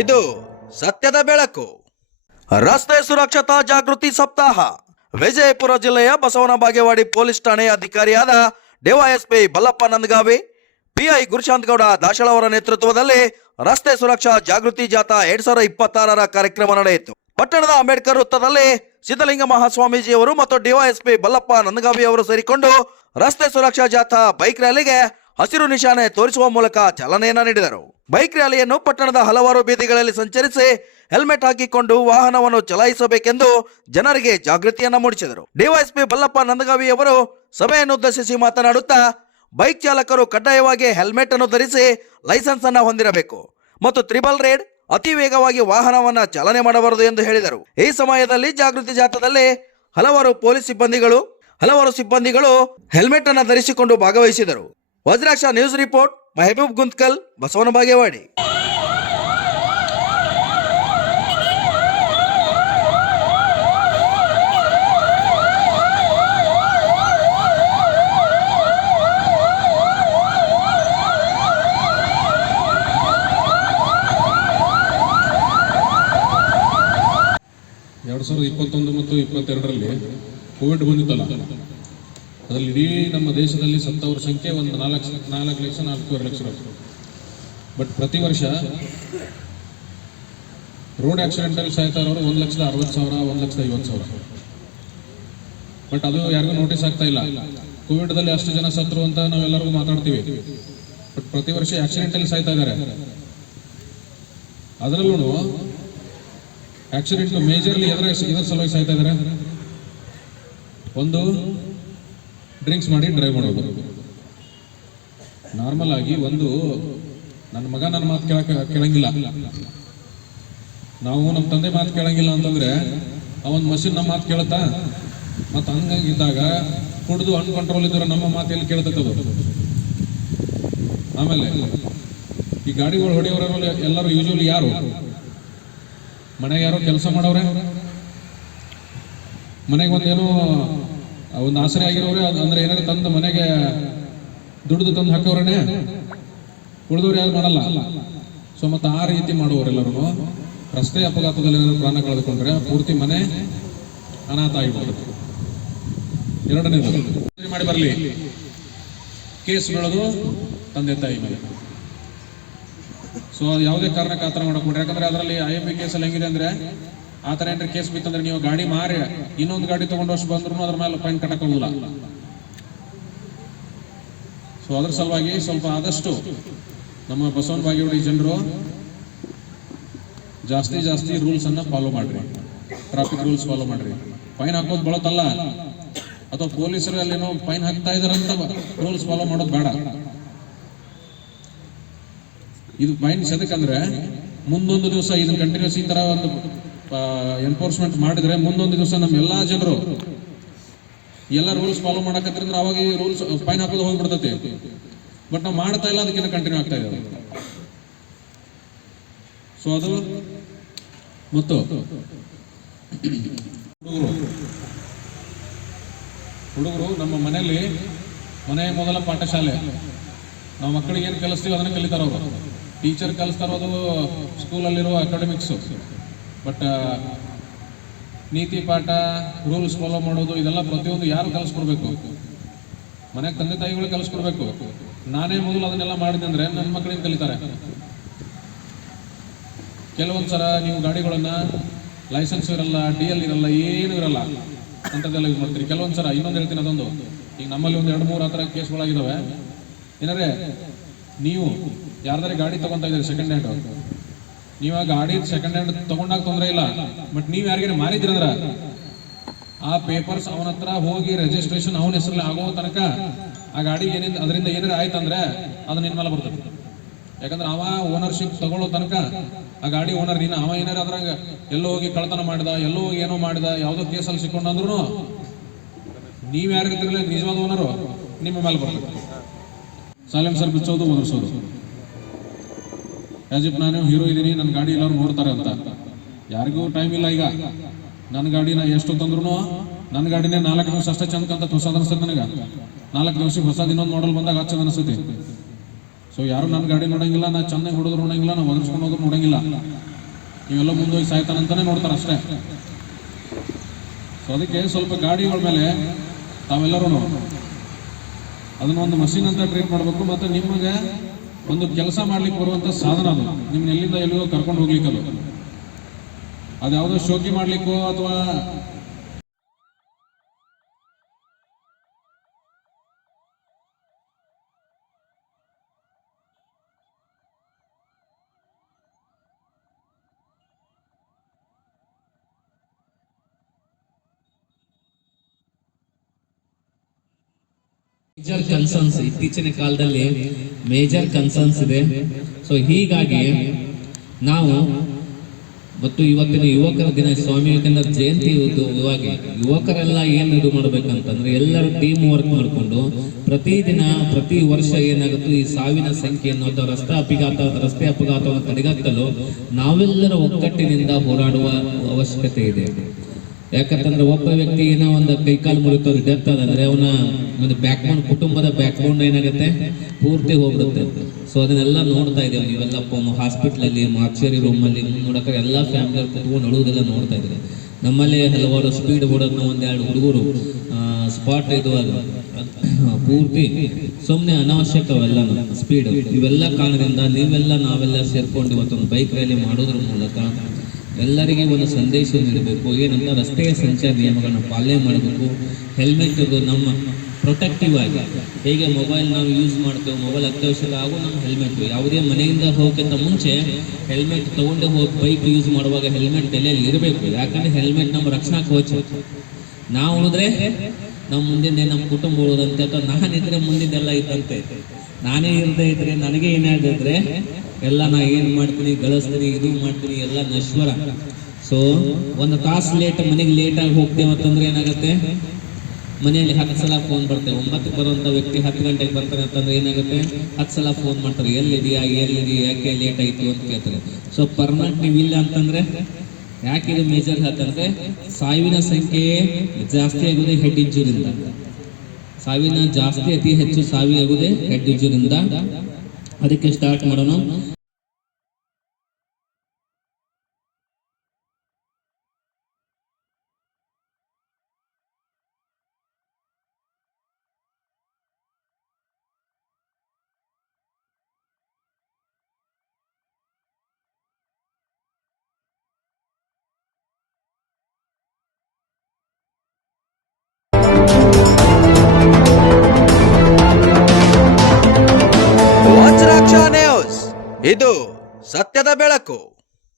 ಇದು ಸತ್ಯದ ಬೆಳಕು. ರಸ್ತೆ ಸುರಕ್ಷತಾ ಜಾಗೃತಿ ಸಪ್ತಾಹ. ವಿಜಯಪುರ ಜಿಲ್ಲೆಯ ಬಸವನ ಬಾಗೇವಾಡಿ ಪೊಲೀಸ್ ಠಾಣೆಯ ಅಧಿಕಾರಿಯಾದ ಡಿವೈಎಸ್ಪಿ ಬಲ್ಲಪ್ಪ ನಂದಗಾವಿ, ಪಿಐ ಗುರುಶಾಂತ್ ಗೌಡ ದಾಶಳ ಅವರ ನೇತೃತ್ವದಲ್ಲಿ ರಸ್ತೆ ಸುರಕ್ಷಾ ಜಾಗೃತಿ ಜಾಥಾ 2026ರ ಕಾರ್ಯಕ್ರಮ ನಡೆಯಿತು. ಪಟ್ಟಣದ ಅಂಬೇಡ್ಕರ್ ವೃತ್ತದಲ್ಲಿ ಸಿದ್ದಲಿಂಗ ಮಹಾಸ್ವಾಮೀಜಿಯವರು ಮತ್ತು ಡಿವೈಎಸ್ಪಿ ಬಲ್ಲಪ್ಪ ನಂದಗಾವಿ ಅವರು ಸೇರಿಕೊಂಡು ರಸ್ತೆ ಸುರಕ್ಷಾ ಜಾಥಾ ಬೈಕ್ ರ್ಯಾಲಿಗೆ ಹಸಿರು ನಿಶಾನೆ ತೋರಿಸುವ ಮೂಲಕ ಚಾಲನೆಯನ್ನ ನೀಡಿದರು. ಬೈಕ್ ರ್ಯಾಲಿಯನ್ನು ಪಟ್ಟಣದ ಹಲವಾರು ಬೀದಿಗಳಲ್ಲಿ ಸಂಚರಿಸಿ ಹೆಲ್ಮೆಟ್ ಹಾಕಿಕೊಂಡು ವಾಹನವನ್ನು ಚಲಾಯಿಸಬೇಕೆಂದು ಜನರಿಗೆ ಜಾಗೃತಿಯನ್ನ ಮೂಡಿಸಿದರು. ಡಿವೈಎಸ್ಪಿ ಬಲ್ಲಪ್ಪ ನಂದಗಾವಿ ಅವರು ಸಭೆಯನ್ನು ಉದ್ದೇಶಿಸಿ ಮಾತನಾಡುತ್ತಾ, ಬೈಕ್ ಚಾಲಕರು ಕಡ್ಡಾಯವಾಗಿ ಹೆಲ್ಮೆಟ್ ಅನ್ನು ಧರಿಸಿ ಲೈಸೆನ್ಸ್ ಅನ್ನು ಹೊಂದಿರಬೇಕು ಮತ್ತು ತ್ರಿಬಲ್ ರೇಡ್ ಅತಿ ವೇಗವಾಗಿ ವಾಹನವನ್ನ ಚಾಲನೆ ಮಾಡಬಾರದು ಎಂದು ಹೇಳಿದರು. ಈ ಸಮಯದಲ್ಲಿ ಜಾಗೃತಿ ಜಾಥಾದಲ್ಲಿ ಹಲವಾರು ಪೊಲೀಸ್ ಸಿಬ್ಬಂದಿಗಳು ಹೆಲ್ಮೆಟ್ ಅನ್ನು ಧರಿಸಿಕೊಂಡು ಭಾಗವಹಿಸಿದರು. Vajraksha news report, Mehboob Guntakal, Basavana Bagewadi. ಎರಡು 2021 ಮತ್ತು 2022ರಲ್ಲಿ ಕೋವಿಡ್ ಬಂದಿತ್ತಲ್ಲ, ಅದರಲ್ಲಿ ಇಡೀ ನಮ್ಮ ದೇಶದಲ್ಲಿ ಸತ್ತವರ ಸಂಖ್ಯೆ ಒಂದು 4,04,00,000. ಬಟ್ ಪ್ರತಿ ವರ್ಷ ರೋಡ್ ಆಕ್ಸಿಡೆಂಟಲ್ಲಿ ಸಾಯ್ತಾ ಇರೋರು 1,60,000, 1,50,000. ಬಟ್ ಅದು ಯಾರಿಗೂ ನೋಟಿಸ್ ಆಗ್ತಾ ಇಲ್ಲ. ಕೋವಿಡ್ದಲ್ಲಿ ಅಷ್ಟು ಜನ ಸತ್ರು ಅಂತ ನಾವೆಲ್ಲರಿಗೂ ಮಾತಾಡ್ತೀವಿ, ಬಟ್ ಪ್ರತಿ ವರ್ಷ ಆಕ್ಸಿಡೆಂಟಲ್ಲಿ ಸಾಯ್ತಾ ಇದ್ದಾರೆ. ಅದರಲ್ಲೂ ಆಕ್ಸಿಡೆಂಟ್ ಮೇಜರ್ಲಿ ಇದರ ಸಲುವಾಗಿ ಸಾಯ್ತಾ ಇದ್ದಾರೆ. ಒಂದು, ಡ್ರಿಂಕ್ಸ್ ಮಾಡಿ ಡ್ರೈವ್ ಮಾಡೋದು. ನಾರ್ಮಲ್ ಆಗಿ ಒಂದು, ನನ್ನ ಮಗ ನನ್ನ ಮಾತು ಕೇಳಂಗಿಲ್ಲ, ನಾವು ನಮ್ಮ ತಂದೆ ಮಾತು ಕೇಳಂಗಿಲ್ಲ ಅಂತಂದ್ರೆ ಅವನ್ ಮಷಿನ್ ನಮ್ಮ ಮಾತು ಕೇಳುತ್ತಾ? ಮತ್ತು ಹಂಗಾಗಿದ್ದಾಗ ಕುಡಿದು ಅನ್ಕಂಟ್ರೋಲ್ ಇದ್ರೆ ನಮ್ಮ ಮಾತು ಎಲ್ಲಿ ಕೇಳ್ತಕ್ಕದು? ಆಮೇಲೆ ಈ ಗಾಡಿಗಳು ಹೊಡೆಯೋರು ಎಲ್ಲರೂ ಯೂಶುವಲಿ ಯಾರು? ಮನೆಗೆ ಯಾರೋ ಕೆಲಸ ಮಾಡೋರೆ, ಮನೆಗೆ ಒಂದೇನೋ ಒಂದು ಆಸರೆ ಆಗಿರೋರೆ, ಅಂದ್ರೆ ಏನಾದ್ರು ತಂದು ಮನೆಗೆ ದುಡ್ದು ತಂದು ಹಾಕೋರೇನೆ, ಉಳಿದವ್ರು ಯಾರು ಮಾಡಲ್ಲ. ಸೊ ಮತ್ತೆ ಆ ರೀತಿ ಮಾಡುವವರೆಲ್ಲರೂ ರಸ್ತೆ ಅಪಘಾತದಲ್ಲಿ ಏನಾದ್ರು ಪ್ರಾಣ ಕಳೆದುಕೊಂಡ್ರೆ ಪೂರ್ತಿ ಮನೆ ಅನಾಥ ಆಗಿಬಿಡುತ್ತೆ. ಎರಡನೇದು, ಮಾಡಿ ಬರಲಿ ಕೇಸ್ ಬೀಳೋದು ತಂದೆ ತಾಯಿ ಮೇಲೆ. ಸೊ ಯಾವುದೇ ಕಾರಣಕ್ಕೆ ಆ ಥರ ಮಾಡಕೊಂಡ್ರೆ, ಯಾಕಂದ್ರೆ ಅದರಲ್ಲಿ IME ಕೇಸಲ್ಲಿ ಹೆಂಗಿದೆ ಅಂದ್ರೆ, ಆ ಥರ ಏನಾರ ಕೇಸ್ ಬಿತ್ತಂದ್ರೆ ನೀವು ಗಾಡಿ ಮಾರಿ ಇನ್ನೊಂದು ಗಾಡಿ ತಗೊಂಡಷ್ಟು ಬಂದ್ರು ಅದ್ರ ಮೇಲೆ ಫೈನ್ ಕಟ್ಟಕ್ಕಾಗಲ್ಲ. ಸೊ ಅದ್ರ ಸಲುವಾಗಿ ಸ್ವಲ್ಪ ಆದಷ್ಟು ನಮ್ಮ ಬಸವನ ಬಾಗೇವಾಡಿ ಜನರು ಜಾಸ್ತಿ ರೂಲ್ಸ್ ಅನ್ನ ಫಾಲೋ ಮಾಡ್ರಿ, ಟ್ರಾಫಿಕ್ ರೂಲ್ಸ್ ಫಾಲೋ ಮಾಡ್ರಿ. ಫೈನ್ ಹಾಕೋದು ಬಳತಲ್ಲ, ಅಥವಾ ಪೊಲೀಸರು ಅಲ್ಲೇನೋ ಫೈನ್ ಹಾಕ್ತಾ ಇದಾರಂತ ರೂಲ್ಸ್ ಫಾಲೋ ಮಾಡೋದು ಬೇಡ. ಇದು ಫೈನ್ ಸದಕಂದ್ರೆ ಮುಂದೊಂದು ದಿವಸ ಇದನ್ನ ಕಂಟಿನ್ಯೂಸ್ ಈ ತರ ಒಂದು ಎನ್ಫೋರ್ಸ್ಮೆಂಟ್ ಮಾಡಿದ್ರೆ ಮುಂದೊಂದು ದಿವಸ ನಮ್ಮ ಎಲ್ಲಾ ಜನರು ಎಲ್ಲ ರೂಲ್ಸ್ ಫಾಲೋ ಮಾಡಕತ್ತಿದ್ರೆ ಅವಾಗ ಈ ರೂಲ್ಸ್ ಫೈನ್ ಹಾಕೋದು ಹೋಗ್ಬಿಡ್ತೈತಿ. ಬಟ್ ನಾವು ಮಾಡ್ತಾ ಇಲ್ಲ, ಅದಕ್ಕಿಂತ ಕಂಟಿನ್ಯೂ ಆಗ್ತಾ ಇದ್ದೇವೆ. ಸೊ ಅದು ಮತ್ತು ಹುಡುಗರು ನಮ್ಮ ಮನೆಯಲ್ಲಿ ಮನೆಯ ಮೊದಲ ಪಾಠಶಾಲೆ. ನಾವು ಮಕ್ಕಳಿಗೆ ಏನು ಕಲಿಸ್ತೀವಿ ಅದನ್ನ ಕಲಿತಾರ ಅವರು. ಟೀಚರ್ ಕಲಿಸ್ತಾರೋ ಅದು ಸ್ಕೂಲಲ್ಲಿರುವ ಅಕಾಡೆಮಿಕ್ಸು, ಬಟ್ ನೀತಿ ಪಾಠ, ರೂಲ್ಸ್ ಫಾಲೋ ಮಾಡೋದು ಇದೆಲ್ಲ ಪ್ರತಿಯೊಂದು ಯಾರು ಕಲಿಸ್ಕೊಡ್ಬೇಕು? ಮನೆಗೆ ತಂದೆ ತಾಯಿಗಳು ಕಲಿಸ್ಕೊಡ್ಬೇಕು. ನಾನೇ ಮೊದಲು ಅದನ್ನೆಲ್ಲ ಮಾಡಿದೆ ಅಂದ್ರೆ ನನ್ನ ಮಕ್ಕಳಿಗೆ ಕಲಿತಾರೆ. ಕೆಲವೊಂದ್ಸಲ ನೀವು ಗಾಡಿಗಳನ್ನ ಲೈಸೆನ್ಸ್ ಇರಲ್ಲ, DL ಇರಲ್ಲ, ಏನು ಇರಲ್ಲ ಅಂಥದ್ದೆಲ್ಲ ಯೂಸ್ ಮಾಡ್ತೀರಿ. ಕೆಲವೊಂದ್ಸಲ ಇನ್ನೊಂದು ಹೇಳ್ತೀನಿ, ಅದೊಂದು ಈಗ ನಮ್ಮಲ್ಲಿ ಒಂದು 2-3 ಆ ಥರ ಕೇಸ್ಗಳಾಗಿದ್ದಾವೆ. ಏನಾರೆ ನೀವು ಯಾರ್ದಾರೆ ಗಾಡಿ ತಗೊಂತ ಇದ್ದೀರಿ ಸೆಕೆಂಡ್ ಹ್ಯಾಂಡ್, ನೀವು ಆ ಗಾಡಿ ಸೆಕೆಂಡ್ ಹ್ಯಾಂಡ್ ತಗೊಂಡಾಗ ತೊಂದರೆ ಇಲ್ಲ, ಬಟ್ ನೀವು ಯಾರಿಗಾರ ಮಾರಿದ್ರಂದ್ರ ಆ ಪೇಪರ್ಸ್ ಅವನ ಹತ್ರ ಹೋಗಿ ರಿಜಿಸ್ಟ್ರೇಷನ್ ಅವನ ಹೆಸರಲ್ಲಿ ಆಗೋ ತನಕ ಆ ಗಾಡಿ ಅದರಿಂದ ಏನಾರ ಆಯ್ತಂದ್ರೆ ಅದು ನಿನ್ನ ಮೇಲೆ ಬರ್ತದೆ. ಯಾಕಂದ್ರೆ ಅವ ಓನರ್ಶಿಪ್ ತಗೊಳ್ಳೋ ತನಕ ಆ ಗಾಡಿ ಓನರ್ ನೀನು. ಅವ ಏನಾರ ಅದ್ರಾಗ ಎಲ್ಲೋ ಹೋಗಿ ಕಳ್ತನ ಮಾಡಿದ, ಎಲ್ಲೋ ಹೋಗಿ ಏನೋ ಮಾಡಿದ, ಯಾವುದೋ ಕೇಸಲ್ಲಿ ಸಿಕ್ಕೊಂಡಂದ್ರು ನೀವು ಯಾರಿರ್ತಿರಲ್ಲ ನಿಜವಾದ ಓನರು ನಿಮ್ಮ ಮೇಲೆ ಬರ್ತದೆ. ಸೈಲೆನ್ಸರ್ ಬಿಚ್ಚೋದು, ಒದರ್ಸೋದು. ಆಸ್ ಇಫ್ ನಾನು ಹೀರೋ ಇದ್ದೀನಿ, ನನ್ನ ಗಾಡಿ ಎಲ್ಲರೂ ನೋಡ್ತಾರೆ ಅಂತ. ಯಾರಿಗೂ ಟೈಮ್ ಇಲ್ಲ. ಈಗ ನನ್ನ ಗಾಡಿನ ಎಷ್ಟು ತಂದ್ರು ನನ್ನ ಗಾಡಿನೇ 4 ದಿವಸ ಅಷ್ಟೇ ಚಂದಕ್ಕಂತ ಹೊಸದು ಅನಿಸ್ತದೆ ನನಗೆ. 4 ದಿವಸಕ್ಕೆ ಹೊಸದು ಇನ್ನೊಂದು ಮಾಡಲ್ ಬಂದಾಗ ಹಚ್ಚದ ಅನಿಸ್ತೈತಿ. ಸೊ ಯಾರು ನನ್ನ ಗಾಡಿ ನೋಡಂಗಿಲ್ಲ, ನಾ ಚೆನ್ನಾಗಿ ಹೊಡೆದ್ರು ನೋಡಂಗಿಲ್ಲ, ನಾ ಒದರ್ಸ್ಕೊಂಡು ಹೋದ್ರು ನೋಡಂಗಿಲ್ಲ. ನೀವೆಲ್ಲ ಮುಂದೋಗಿ ಸಾಯ್ತಾನಂತಾನೆ ನೋಡ್ತಾರೆ ಅಷ್ಟೇ. ಸೊ ಅದಕ್ಕೆ ಸ್ವಲ್ಪ ಗಾಡಿಗಳ ಮೇಲೆ ತಾವೆಲ್ಲರೂ ಅದನ್ನ ಒಂದು ಮಷೀನ್ ಅಂತ ಟ್ರೀಟ್ ಮಾಡಬೇಕು. ಮತ್ತು ನಿಮಗೆ ಒಂದು ಕೆಲಸ ಮಾಡ್ಲಿಕ್ಕೆ ಬರುವಂಥ ಸಾಧನ ಅದು. ನಿಮ್ಮನ್ನ ಎಲ್ಲಿಂದ ಎಲ್ಲಿಗೋ ಕರ್ಕೊಂಡು ಹೋಗ್ಲಿಕ್ಕೆ ಅದು ಯಾವುದೋ ಶೋಕಿ ಮಾಡ್ಲಿಕ್ಕೋ ಅಥವಾ ಮೇಜರ್ ಕನ್ಸರ್ನ್ಸ್ ಇತ್ತೀಚಿನ ಕಾಲದಲ್ಲಿ ಮೇಜರ್ ಕನ್ಸರ್ನ್ಸ್ ಇದೆ. ಸೊ ಹೀಗಾಗಿ ನಾವು ಮತ್ತು ಇವತ್ತಿನ ಯುವಕರ ದಿನ ಸ್ವಾಮಿ ವಿವೇಕಾನಂದ ಜಯಂತಿ ಇವಾಗ ಯುವಕರೆಲ್ಲ ಏನು ಇದು ಮಾಡ್ಬೇಕಂತಂದ್ರೆ ಎಲ್ಲರೂ ಟೀಮ್ ವರ್ಕ್ ಮಾಡಿಕೊಂಡು ಪ್ರತಿದಿನ ಪ್ರತಿ ವರ್ಷ ಏನಾಗುತ್ತೋ ಈ ಸಾವಿನ ಸಂಖ್ಯೆಯನ್ನು ಅಥವಾ ರಸ್ತೆ ಅಪಘಾತವನ್ನು ತಡೆಗಟ್ಟಲು ನಾವೆಲ್ಲರ ಒಗ್ಗಟ್ಟಿನಿಂದ ಹೋರಾಡುವ ಅವಶ್ಯಕತೆ ಇದೆ. ಯಾಕಂತಂದ್ರೆ ಒಬ್ಬ ವ್ಯಕ್ತಿ ಏನೋ ಒಂದು ಕೈಕಾಲು ಮುರಿತು ಡೆತ್ ಆದಂದ್ರೆ ಅವನ ಒಂದು ಬ್ಯಾಕ್ಬೋನ್, ಕುಟುಂಬದ ಬ್ಯಾಕ್ಬೋನ್ ಏನಾಗುತ್ತೆ ಪೂರ್ತಿ ಹೋಗ್ಬಿಡುತ್ತೆ. ಸೊ ಅದನ್ನೆಲ್ಲ ನೋಡ್ತಾ ಇದ್ದೇವೆ. ನೀವೆಲ್ಲ ಹಾಸ್ಪಿಟ್ಲಲ್ಲಿ ಮಾರ್ಚರಿ ರೂಮಲ್ಲಿ ನೋಡಕ್ಕೆ ಎಲ್ಲ ಫ್ಯಾಮಿಲಿ ಕುತ್ಕೊಂಡು ಅಳುವುದೆಲ್ಲ ನೋಡ್ತಾ ಇದ್ದಾರೆ. ನಮ್ಮಲ್ಲಿ ಹಲವಾರು ಸ್ಪೀಡ್ ಬೋರ್ಡನ್ನು ಒಂದೆರಡು ಹುಡುಗರು ಸ್ಪಾಟ್ ಇದು ಪೂರ್ತಿ ಸುಮ್ಮನೆ ಅನಾವಶ್ಯಕವೆಲ್ಲ ಸ್ಪೀಡ್ ಇವೆಲ್ಲ ಕಾರಣದಿಂದ ನಾವೆಲ್ಲ ಸೇರ್ಕೊಂಡು ಇವತ್ತೊಂದು ಬೈಕ್ ರ್ಯಾಲಿ ಮಾಡೋದ್ರ ಮೂಲಕ ಎಲ್ಲರಿಗೆ ಒಂದು ಸಂದೇಶ ನೀಡಬೇಕು. ಏನಂತ ರಸ್ತೆಯ ಸಂಚಾರ ನಿಯಮಗಳನ್ನ ಪಾಲನೆ ಮಾಡಬೇಕು. ಹೆಲ್ಮೆಟ್ ನಮ್ಮ ಪ್ರೊಟೆಕ್ಟಿವ್ ಆಗಿ ಹೇಗೆ ಮೊಬೈಲ್ ನಾವು ಯೂಸ್ ಮಾಡ್ತೇವೆ, ಮೊಬೈಲ್ ಅತ್ಯವಶ್ಯಕ ಹಾಗೂ ನಮ್ಮ ಹೆಲ್ಮೆಟ್ ಯಾವುದೇ ಮನೆಯಿಂದ ಹೋಗೋಕ್ಕಿಂತ ಮುಂಚೆ ಹೆಲ್ಮೆಟ್ ತೊಗೊಂಡು ಹೋಗಿ ಬೈಕ್ ಯೂಸ್ ಮಾಡುವಾಗ ಹೆಲ್ಮೆಟ್ ತಲೆಯಲ್ಲಿ ಇರಬೇಕು. ಯಾಕಂದರೆ ಹೆಲ್ಮೆಟ್ ನಮ್ಮ ರಕ್ಷಣಾ ಕವಚ. ನಾವು ಉಳಿದ್ರೆ ನಮ್ಮ ಮುಂದಿನ ನಮ್ಮ ಕುಟುಂಬ ಉಳಿದಂತೆ ಅಥವಾ ನಾನಿದ್ರೆ ಮುಂದಿದ್ದೆಲ್ಲ ಇದ್ದಂತೆ. ನಾನೇ ಇರದೇ ಇದ್ರೆ ನನಗೆ ಏನಾಗಿದ್ರೆ ಎಲ್ಲ ನಾ ಏನು ಮಾಡ್ತೀನಿ ಗಳಿಸ್ತೀನಿ ಇದು ಮಾಡ್ತೀನಿ ಎಲ್ಲ ನಶ್ವರ. ಸೊ ಒಂದು ತಾಸು ಮನೆಗೆ ಲೇಟಾಗಿ ಹೋಗ್ತೇವೆ ಅಂತಂದ್ರೆ ಏನಾಗುತ್ತೆ, ಮನೆಯಲ್ಲಿ 10 ಸಲ ಫೋನ್ ಬರ್ತೇವೆ. 9ಕ್ಕೆ ಬರುವಂಥ ವ್ಯಕ್ತಿ 10 ಗಂಟೆಗೆ ಬರ್ತಾರೆ ಅಂತಂದ್ರೆ ಏನಾಗುತ್ತೆ, 10 ಸಲ ಫೋನ್ ಮಾಡ್ತಾರೆ, ಎಲ್ಲಿದೆಯಾ ಯಾಕೆ ಲೇಟ್ ಆಯಿತು ಅಂತ ಕೇಳ್ತಾರೆ. ಸೊ ಪರ್ಮನೆಂಟ್ ನೀವು ಇಲ್ಲ ಅಂತಂದ್ರೆ ಯಾಕೆ ಇದು ಮೇಜರ್ ಅಂತಂದ್ರೆ ಸಾವಿನ ಸಂಖ್ಯೆ ಜಾಸ್ತಿ ಆಗೋದೇ ಹೆಡ್ ಇಂಜುರಿಯಿಂದ. ಅತಿ ಹೆಚ್ಚು ಸಾವಿಯಾಗುವುದೇ ಹೆಡ್ ಇಂಜುರಿಯಿಂದ. ಅದಕ್ಕೆ ಸ್ಟಾರ್ಟ್ ಮಾಡೋಣ. ವಜ್ರಾಕ್ಷ ನ್ಯೂಸ್, ಇದು ಸತ್ಯದ ಬೆಳಕು.